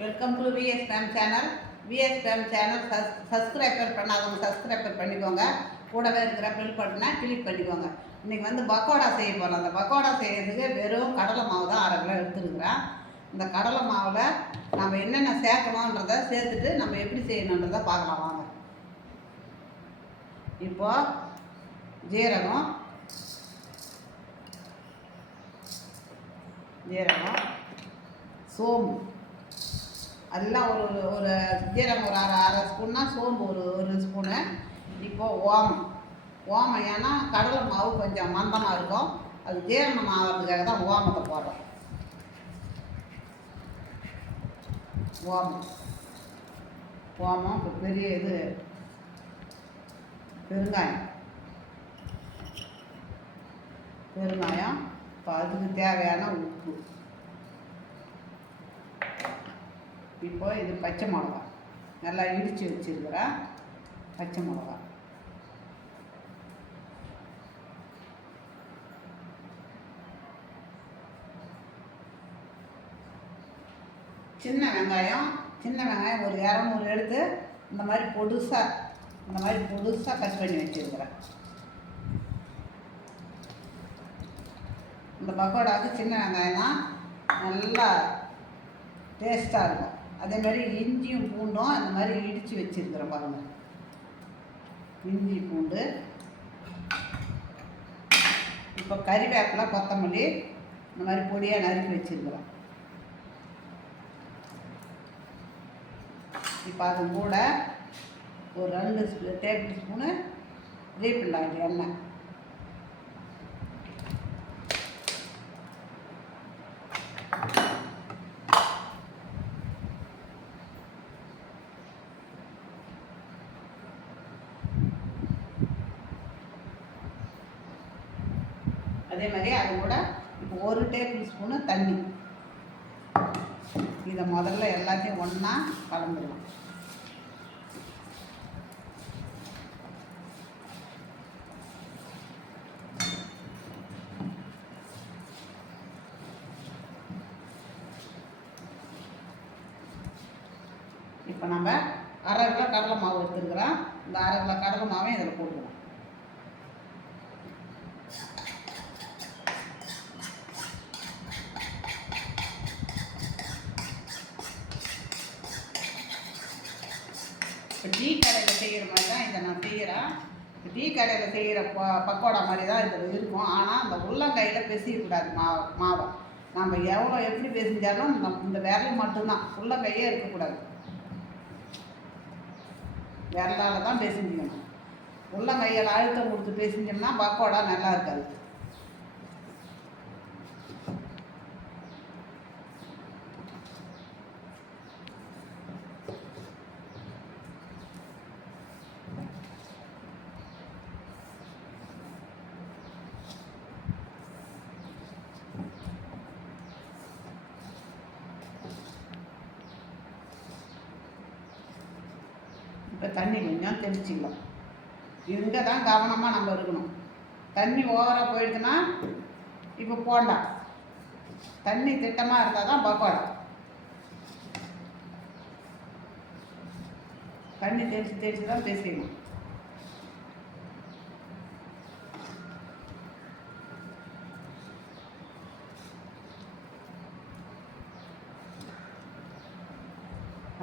Welcome to VS fame channel. VS fame channel subscriber பண்ணாதவங்க subscriber பண்ணிக்கோங்க. கூடவே இருக்கிற பெல் பட்டனை கிளிக் பண்ணிக்கோங்க. இன்றைக்கி வந்து பக்கோடா செய்ய போகிறோம். அந்த பக்கோடா செய்யறதுக்கு வெறும் கடலை மாவு தான் 1/2 கிலோ எடுத்துருக்குறேன். இந்த கடலை மாவில் நம்ம என்னென்ன சேர்க்கணுன்றதை சேர்த்துட்டு நம்ம எப்படி செய்யணுன்றதை பார்க்கலாம் வாங்க. இப்போது ஜீரகம் சோம்பு அதெல்லாம் ஒரு ஜீரகம் ஒரு அரை ஸ்பூன்னா சோம்பு ஒரு ஸ்பூனு. இப்போது ஓமம் ஏன்னா கடலை மாவு கொஞ்சம் மந்தமாக இருக்கும், அது ஜீரணம் ஆகிறதுக்காக தான் ஓமத்தை போடுறோம். ஓமம் இப்போ பெரிய இது பெருங்காயம் இப்போ அதுக்கு தேவையான உப்பு. இப்போ இது பச்சை மிளகா நல்லா இடித்து வச்சுருக்கிறேன். பச்சை மிளகா, சின்ன வெங்காயம் ஒரு 200 எடுத்து இந்த மாதிரி பொடுசாக கட் பண்ணி வச்சுருக்கிறேன். இந்த பக்கோடாவுக்கு சின்ன வெங்காயம் தான் நல்லா டேஸ்ட்டாக இருக்கும். அதேமாதிரி இஞ்சியும் பூண்டும் அந்த மாதிரி இடித்து வச்சுருக்கிறேன் பாருங்கள். இஞ்சி பூண்டு, இப்போ கறிவேப்பிலை கொத்தமல்லி இந்த மாதிரி பொடியாக நறுக்கி வச்சுருக்கிறேன். இப்போ அது கூட ஒரு 2 டேபிள் ஸ்பூனு ரீஃபைண்ட் ஆயில் எண்ணெய். அதே மாதிரி அது கூட இப்போ 1 டேபிள் ஸ்பூனு தண்ணி. இதை முதல்ல எல்லாத்தையும் ஒன்றா கலந்துடலாம். இப்போ நம்ம 1/2 கிலோ கடலை மாவு எடுத்துருக்குறோம். இந்த 1/2 கிலோ கடலை மாவையும் இதில் போட்டுக்கலாம். இப்போ டீ கடையில் செய்கிற மாதிரி தான் இதை நான் செய்கிறேன். டீ கடையில் செய்கிற பக்கோடா மாதிரி தான் இதில் இருக்கும். ஆனால் அந்த உள்ளங்கையில் பிசையக்கூடாது மாவை. நம்ம எப்படி பிசைஞ்சாலும் இந்த விரல் மட்டும்தான், உள்ளங்கையே இருக்கக்கூடாது. விரலால் தான் பிசைஞ்சிக்கணும். உள்ளங்கையில் அழுத்தம் கொடுத்து பிசைஞ்சோம்னா பக்கோடா நல்லா இருக்காது. இப்போ தண்ணி கொஞ்சம் தெளிச்சிக்கலாம். இங்கே தான் கவனமாக நம்ம இருக்கணும். தண்ணி ஓவராக போயிடுச்சுன்னா இப்போ போண்டா. தண்ணி திட்டமாக இருந்தால் தான் பக்கோடா. தண்ணி தெளித்து தான் பேசிக்கணும்.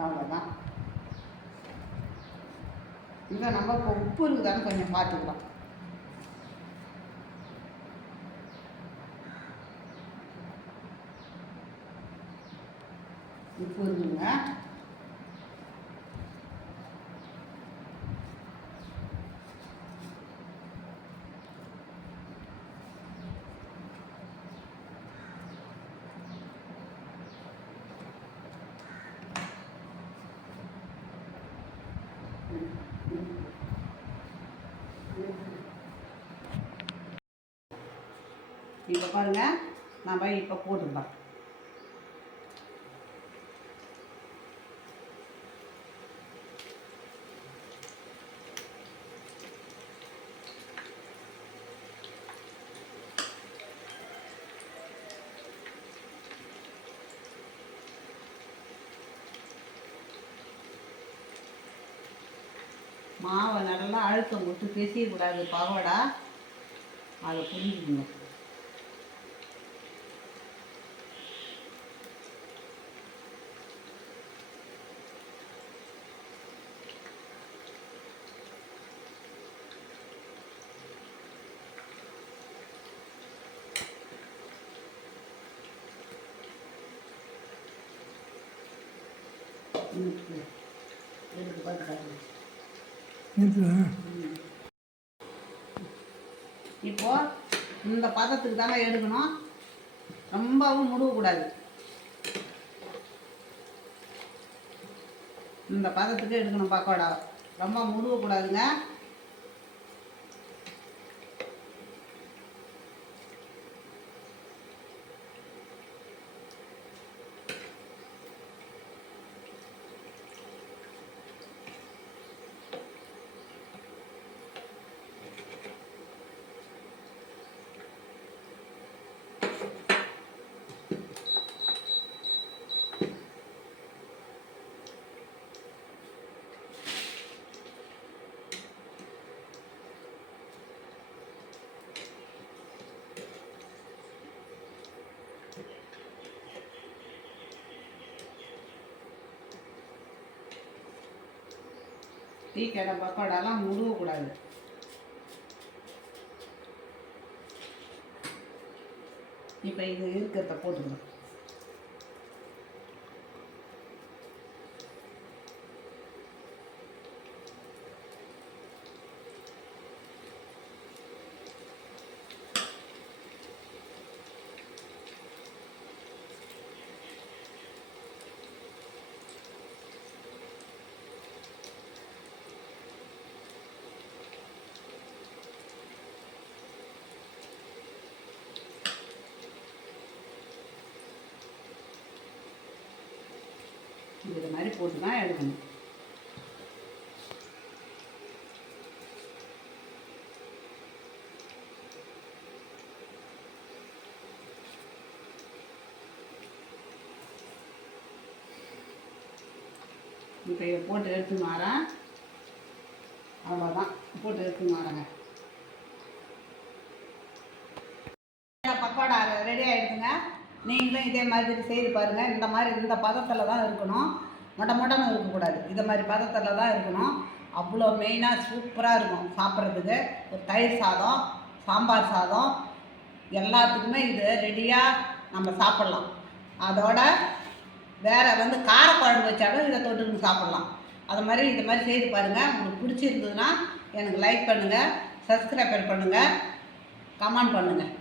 அவ்வளோதான். இதை நம்ம இப்போ உப்பு இருக்குதான்னு கொஞ்சம் பார்த்துக்கலாம். உப்பு இருக்குங்க. இப்போ பாருங்கள், நம்ம இப்போ போட்டுடலாம். மாவை நல்லா அழுத்தம் கொடுத்து பிசையக்கூடாது பகோடா, அதை புரிஞ்சுக்கணும். எடுத்து பார்த்து இப்போ இந்த பதத்துக்கு தானே எடுக்கணும், ரொம்பவும் முடுவக்கூடாது. இந்த பதத்துக்கு எடுக்கணும் பக்கோடா, ரொம்ப முடுவக்கூடாதுங்க. டீ கடை பக்கோடாலாம் முடுவக்கூடாது. இப்போ இது இருக்கிறத போட்டுக்கணும். இது மாதிரி போட்டு தான் எடுக்கணும். இப்போ இதை போட்டு எடுத்துன்னு வரேன். அவ்வளோதான், போட்டு எடுத்துன்னு வரேங்க. பக்கோடா ரெடி ஆகிடுதுங்க. நீங்களும் இதே மாதிரி செய்து பாருங்கள். இந்த மாதிரி இந்த பதத்தில் தான் இருக்கணும், மொட்டன்னு இருக்கக்கூடாது. இதை மாதிரி பதத்தில் தான் இருக்கணும். அவ்வளோ மெயினாக சூப்பராக இருக்கும் சாப்பிட்றதுக்கு. ஒரு தயிர் சாதம், சாம்பார் சாதம் எல்லாத்துக்குமே இது ரெடியாக நம்ம சாப்பிட்லாம். அதோட வேறு காரக்குழம்பு வச்சாலும் இதை தொட்டுக்கிட்டு சாப்பிட்லாம். அது மாதிரி இது மாதிரி செய்து பாருங்கள். உங்களுக்கு பிடிச்சிருந்ததுன்னா எனக்கு லைக் பண்ணுங்கள், சப்ஸ்கிரைபர் பண்ணுங்கள், கமெண்ட் பண்ணுங்கள்.